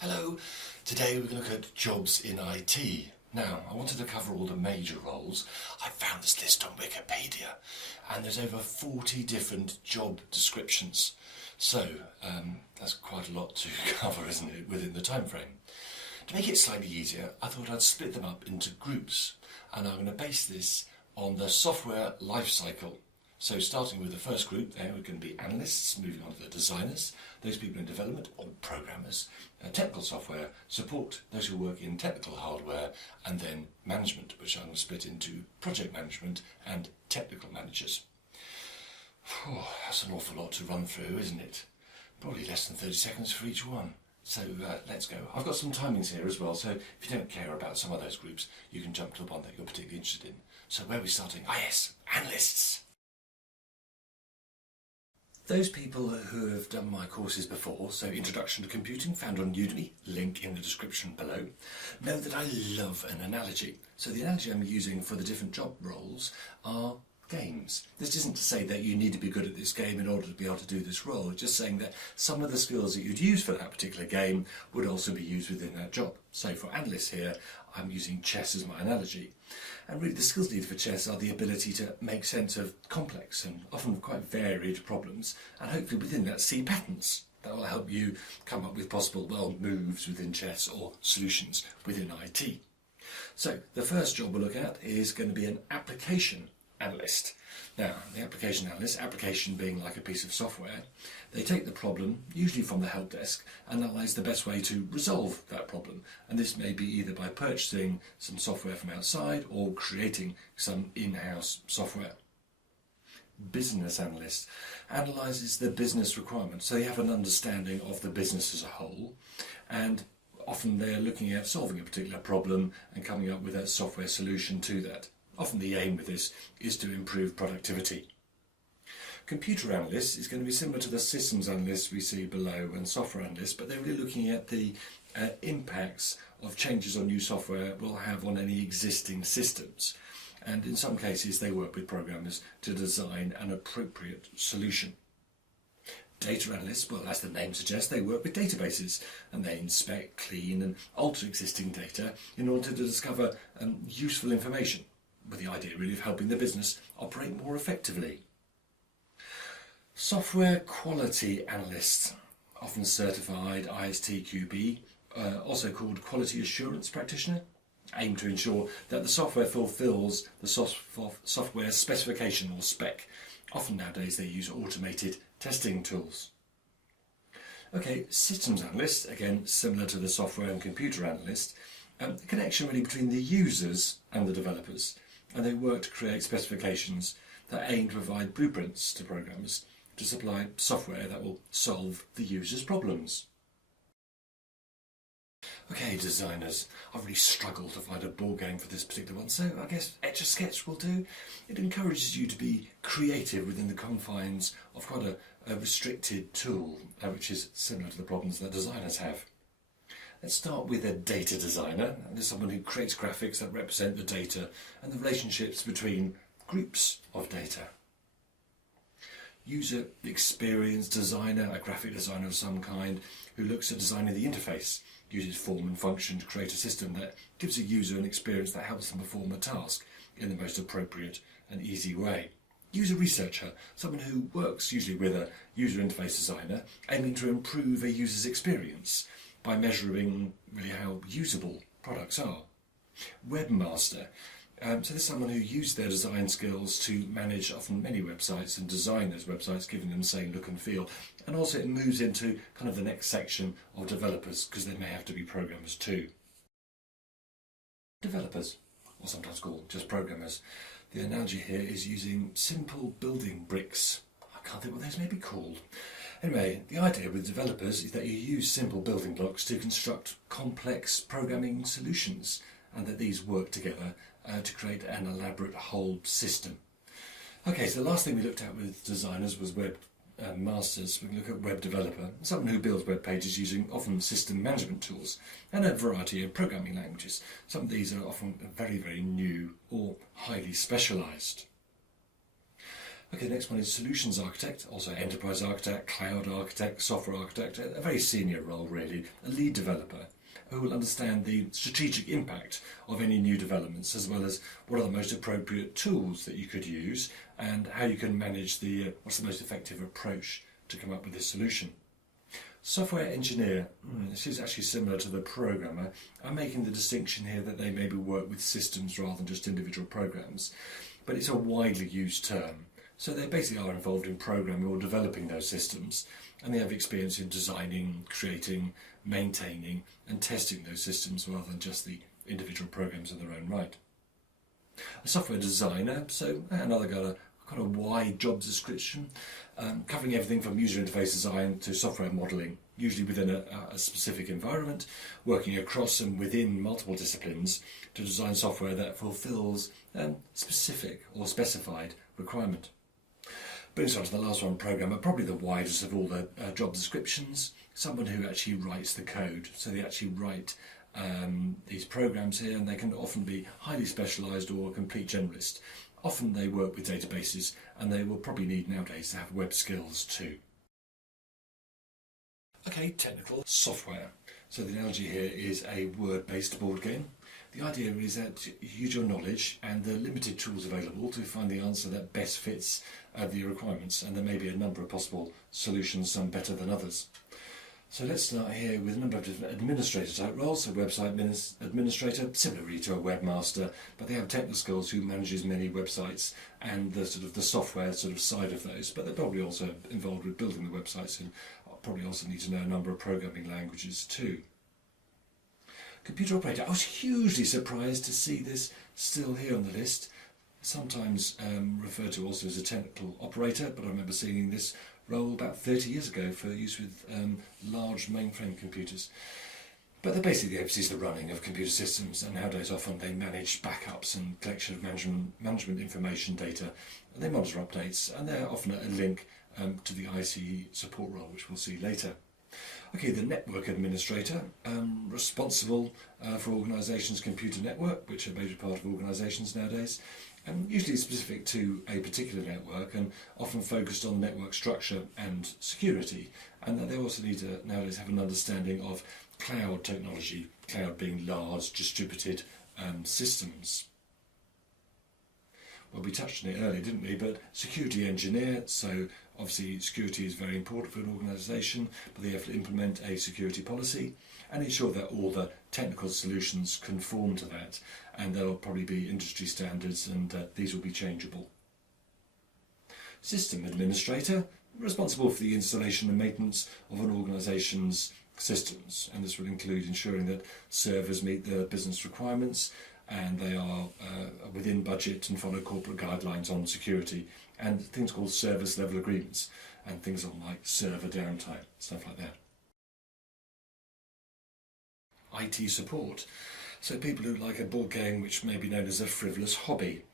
Hello, today we're going to look at jobs in IT. Now, I wanted to cover all the major roles. I found this list on Wikipedia and there's over 40 different job descriptions. So, that's quite a lot to cover, isn't it, within the time frame. To make it slightly easier, I thought I'd split them up into groups, and I'm going to base this on the software lifecycle. So starting with the first group, there we're going to be analysts, moving on to the designers, those people in development or programmers, technical software, support, those who work in technical hardware, and then management, which I'm going to split into project management and technical managers. That's an awful lot to run through, isn't it? Probably less than 30 seconds for each one. So let's go. I've got some timings here as well, so if you don't care about some of those groups, you can jump to the one that you're particularly interested in. So where are we starting? Ah yes, analysts. Those people who have done my courses before, so Introduction to Computing, found on Udemy, link in the description below, know that I love an analogy. So the analogy I'm using for the different job roles are games. This isn't to say that you need to be good at this game in order to be able to do this role, it's just saying that some of the skills that you'd use for that particular game would also be used within that job. So for analysts here, I'm using chess as my analogy. And really the skills needed for chess are the ability to make sense of complex and often quite varied problems, and hopefully within that see patterns. That will help you come up with possible moves within chess or solutions within IT. So the first job we'll look at is going to be an application analyst. Now, the application analyst, application being like a piece of software, they take the problem, usually from the help desk, and analyse the best way to resolve that problem. And this may be either by purchasing some software from outside or creating some in-house software. Business analyst analyses the business requirements, so they have an understanding of the business as a whole, and often they're looking at solving a particular problem and coming up with a software solution to that. Often the aim with this is to improve productivity. Computer analyst is going to be similar to the systems analysts we see below and software analysts, but they're really looking at the impacts of changes on new software will have on any existing systems. And in some cases they work with programmers to design an appropriate solution. Data analysts, well, as the name suggests, they work with databases and they inspect, clean and alter existing data in order to discover useful information, with the idea really of helping the business operate more effectively. Software quality analysts, often certified ISTQB, also called quality assurance practitioner, aim to ensure that the software fulfills the software specification or spec. Often nowadays they use automated testing tools. Okay, systems analyst, again similar to the software and computer analyst, the connection really between the users and the developers. And they work to create specifications that aim to provide blueprints to programmers to supply software that will solve the user's problems. Okay, designers, I've really struggled to find a ball game for this particular one, so I guess Etch-a-Sketch will do. It encourages you to be creative within the confines of quite a restricted tool, which is similar to the problems that designers have. Let's start with a data designer. This is someone who creates graphics that represent the data and the relationships between groups of data. User experience designer, a graphic designer of some kind, who looks at designing the interface, uses form and function to create a system that gives a user an experience that helps them perform a task in the most appropriate and easy way. User researcher, someone who works usually with a user interface designer, aiming to improve a user's experience by measuring really how usable products are. Webmaster, so this is someone who used their design skills to manage often many websites and design those websites, giving them the same look and feel. And also it moves into kind of the next section of developers, because they may have to be programmers too. Developers, or sometimes called just programmers. The analogy here is using simple building bricks. I can't think what those may be called. Anyway, the idea with developers is that you use simple building blocks to construct complex programming solutions, and that these work together to create an elaborate whole system. Okay, so the last thing we looked at with designers was web masters. We can look at web developer, someone who builds web pages using often system management tools and a variety of programming languages. Some of these are often very, very new or highly specialised. Okay, the next one is Solutions Architect, also Enterprise Architect, Cloud Architect, Software Architect, a very senior role really, a lead developer who will understand the strategic impact of any new developments, as well as what are the most appropriate tools that you could use and how you can manage what's the most effective approach to come up with this solution. Software engineer, this is actually similar to the programmer. I'm making the distinction here that they maybe work with systems rather than just individual programs, but it's a widely used term. So they basically are involved in programming or developing those systems, and they have experience in designing, creating, maintaining and testing those systems rather than just the individual programs in their own right. A software designer, so another kind of wide job description, covering everything from user interface design to software modelling, usually within a specific environment, working across and within multiple disciplines to design software that fulfills specific or specified requirement. Brings us on to the last one, programmer, probably the widest of all the job descriptions, someone who actually writes the code. So they actually write these programs here, and they can often be highly specialised or a complete generalist. Often they work with databases, and they will probably need nowadays to have web skills too. Okay, technical software. So the analogy here is a word-based board game. The idea is that you use your knowledge and the limited tools available to find the answer that best fits the requirements, and there may be a number of possible solutions, some better than others. So let's start here with a number of different administrator type roles. So website administrator, similarly to a webmaster, but they have technical skills who manages many websites and the software side of those, but they're probably also involved with building the websites and probably also need to know a number of programming languages too. Computer operator. I was hugely surprised to see this still here on the list. Sometimes referred to also as a technical operator, but I remember seeing this role about 30 years ago for use with large mainframe computers. But they're basically oversees the running of computer systems, and nowadays often they manage backups and collection of management information data. And they monitor updates, and they're often a link to the ICE support role, which we'll see later. Okay, the network administrator, responsible for organisations' computer network, which are a major part of organisations nowadays, and usually specific to a particular network and often focused on network structure and security. And that they also need to nowadays have an understanding of cloud technology, cloud being large distributed systems. Well, we touched on it earlier, didn't we? But security engineer, so obviously security is very important for an organisation, but they have to implement a security policy and ensure that all the technical solutions conform to that, and there will probably be industry standards, and these will be changeable. System administrator, responsible for the installation and maintenance of an organisation's systems, and this will include ensuring that servers meet the business requirements and they are within budget and follow corporate guidelines on security, and things called service level agreements and things on like server downtime, stuff like that. IT support, so people who like a board game which may be known as a frivolous hobby.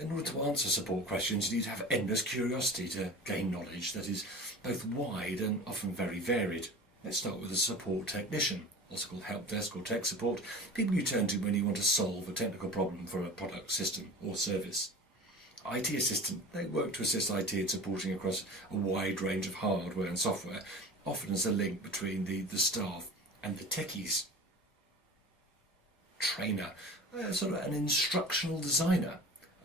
In order to answer support questions, you need to have endless curiosity to gain knowledge that is both wide and often very varied. Let's start with a support technician, also called help desk or tech support, people you turn to when you want to solve a technical problem for a product, system or service. IT assistant, they work to assist IT in supporting across a wide range of hardware and software, often as a link between the staff and the techies. Trainer, sort of an instructional designer,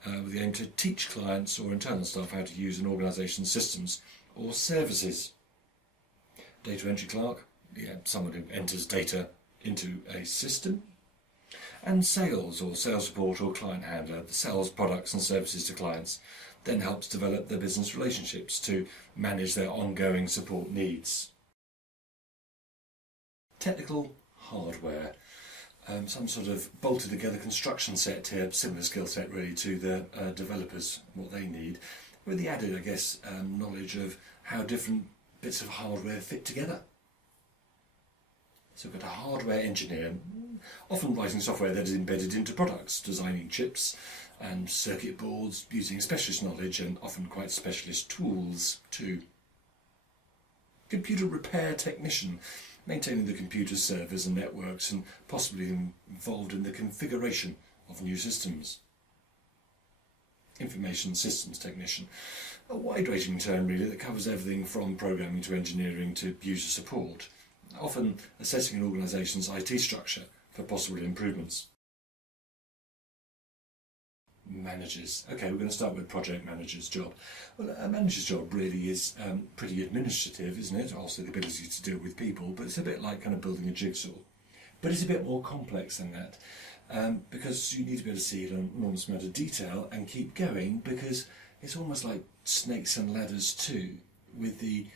with the aim to teach clients or internal staff how to use an organisation's systems or services. Data entry clerk, someone who enters data into a system. And sales or sales support or client handler, that sells products and services to clients, then helps develop their business relationships to manage their ongoing support needs. Technical hardware. Some sort of bolted together construction set here, similar skill set really to the developers, what they need, with the added, I guess, knowledge of how different bits of hardware fit together. So we've got a hardware engineer, often writing software that is embedded into products, designing chips and circuit boards, using specialist knowledge and often quite specialist tools too. Computer repair technician, maintaining the computer servers and networks and possibly involved in the configuration of new systems. Information systems technician, a wide-ranging term really that covers everything from programming to engineering to user support, often assessing an organisation's IT structure for possible improvements. Managers. Okay, we're going to start with project manager's job. Well, a manager's job really is pretty administrative, isn't it? Also the ability to deal with people, but it's a bit like kind of building a jigsaw. But it's a bit more complex than that, because you need to be able to see an enormous amount of detail and keep going, because it's almost like snakes and ladders too, with the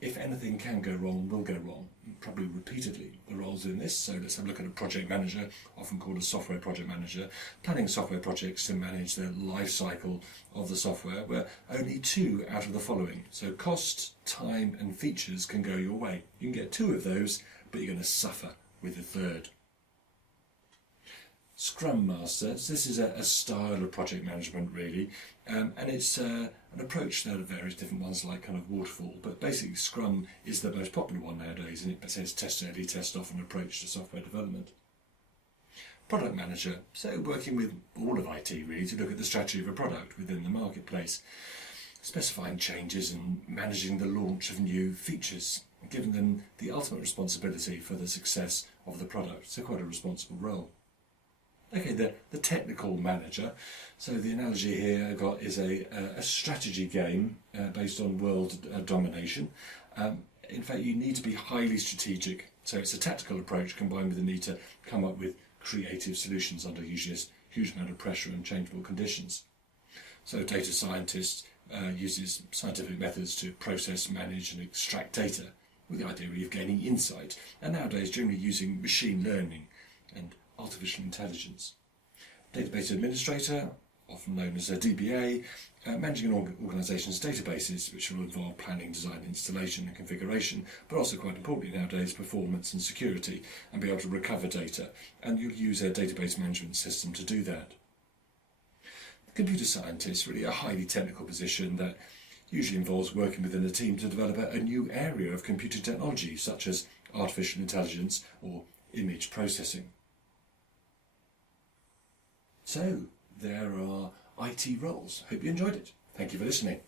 if anything can go wrong, will go wrong, probably repeatedly, the roles in this. So let's have a look at a project manager, often called a software project manager, planning software projects to manage the life cycle of the software, where only two out of the following, so cost, time and features, can go your way. You can get two of those, but you're going to suffer with the third. Scrum Master, so this is a style of project management really, and it's an approach. There are various different ones like kind of waterfall, but basically Scrum is the most popular one nowadays, and it says test early, test often approach to software development. Product Manager, so working with all of IT really to look at the strategy of a product within the marketplace, specifying changes and managing the launch of new features, giving them the ultimate responsibility for the success of the product. So quite a responsible role. Okay, the technical manager. So the analogy here I've got is a strategy game based on world domination. In fact, you need to be highly strategic. So it's a tactical approach combined with the need to come up with creative solutions under usually a huge amount of pressure and changeable conditions. So data scientist uses scientific methods to process, manage and extract data with the idea of gaining insight, and nowadays generally using machine learning and artificial intelligence. Database administrator, often known as a DBA, managing an organisation's databases, which will involve planning, design, installation and configuration, but also quite importantly nowadays performance and security, and be able to recover data, and you'll use a database management system to do that. The computer scientist, really a highly technical position that usually involves working within a team to develop a new area of computer technology, such as artificial intelligence or image processing. So, there are IT roles. Hope you enjoyed it. Thank you for listening.